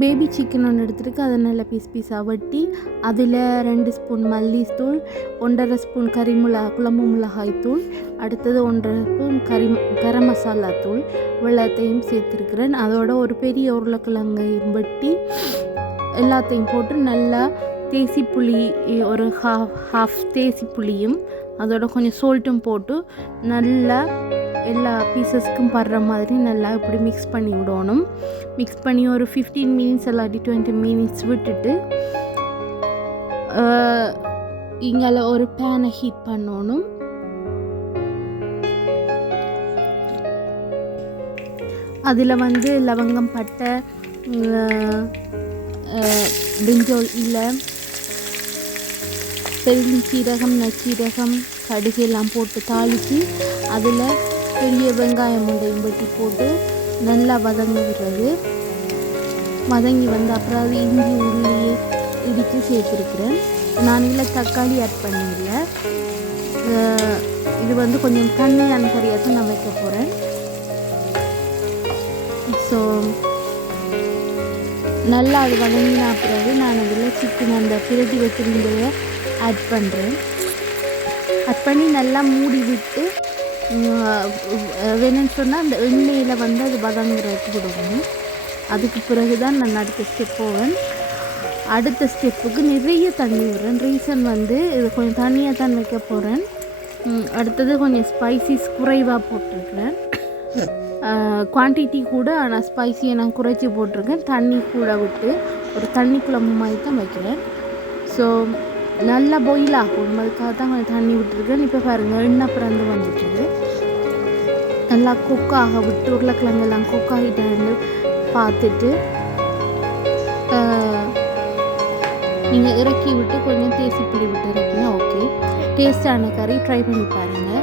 Baby chicken ஒன்று எடுத்துருக்கு. அதை நல்லா பீஸாக வெட்டி அதில் 2 ஸ்பூன் மல்லித்தூள், 1.5 ஸ்பூன் குழம்பு மிளகாய் தூள், அடுத்தது 1.5 ஸ்பூன் கரம் மசாலா தூள் வெள்ளத்தையும் சேர்த்துருக்கிறேன். அதோட ஒரு பெரிய உருளைக்கிழங்கையும் வெட்டி எல்லாத்தையும் போட்டு நல்லா தேசிப்புளி ஒரு ஹாஃப் தேசிப்புளியும் அதோட கொஞ்சம் சோல்ட்டும் போட்டு நல்லா எல்லா பீசஸ்க்கும் படுற மாதிரி நல்லா இப்படி மிக்ஸ் பண்ணி விடணும். மிக்ஸ் பண்ணி ஒரு 15 மினிட்ஸ் இல்லாட்டி 20 மினிட்ஸ் விட்டுட்டு இங்கே ஒரு பேனை ஹீட் பண்ணணும். அதில் லவங்கம், பட்டை, பிரிஞ்சோல் இல்லை, பெருஞ்சீரகம், நச்சீரகம், கடுகு எல்லாம் போட்டு தாளித்து அதில் பெரிய வெங்காயம் ஒன்றையும் வெட்டி போட்டு நல்லா வதங்குகிறது. வதங்கி அப்புறம் அது இஞ்சி உள்ளி இடித்து சேர்த்துருக்குறேன். நான் இதில் தக்காளி ஆட் பண்ணிடல. இது கொஞ்சம் தண்ணியான கறியாக தான் நான் வைக்க போகிறேன். ஸோ நல்லா அது வதங்கின பிறகு நான் அதில் சிக்கன் அந்த பிரட்டி வச்சுருந்ததை ஆட் பண்ணுறேன். ஆட் பண்ணி நல்லா மூடி விட்டு வேணும்னு சொன்னால் அந்த எண்ணெயில் அது வதங்குறதுக்கு விடணும். அதுக்கு பிறகு தான் நான் அடுத்த ஸ்டெப் போவேன். அடுத்த ஸ்டெப்புக்கு நிறைய தண்ணி விடுறேன். ரீசன் இது கொஞ்சம் தண்ணியாக தான் வைக்க போகிறேன். அடுத்தது கொஞ்சம் ஸ்பைசிஸ் குறைவாக போட்டிருக்கிறேன். குவான்டிட்டி கூட ஆனால் ஸ்பைசியை நான் குறைச்சி போட்டிருக்கேன். தண்ணி கூட விட்டு ஒரு தண்ணி குழம்பு மாதிரி தான் வைக்கிறேன். ஸோ நல்லா பாயில் ஆகும். அதுக்காக தான் கொஞ்சம் தண்ணி விட்டுருக்கேன். இப்போ பாருங்கள், எண்ணெய் பிறந்து வந்துட்டுது. நல்லா கொக்காக விட்டு உருளைக்கிழங்கெல்லாம் கொக்காகிட்டு பார்த்துட்டு நீங்கள் இறக்கி விட்டு கொஞ்சம் தேசிப்புளி விட்டு இறக்கினா ஓகே. டேஸ்டான கறி ட்ரை பண்ணி பாருங்கள்.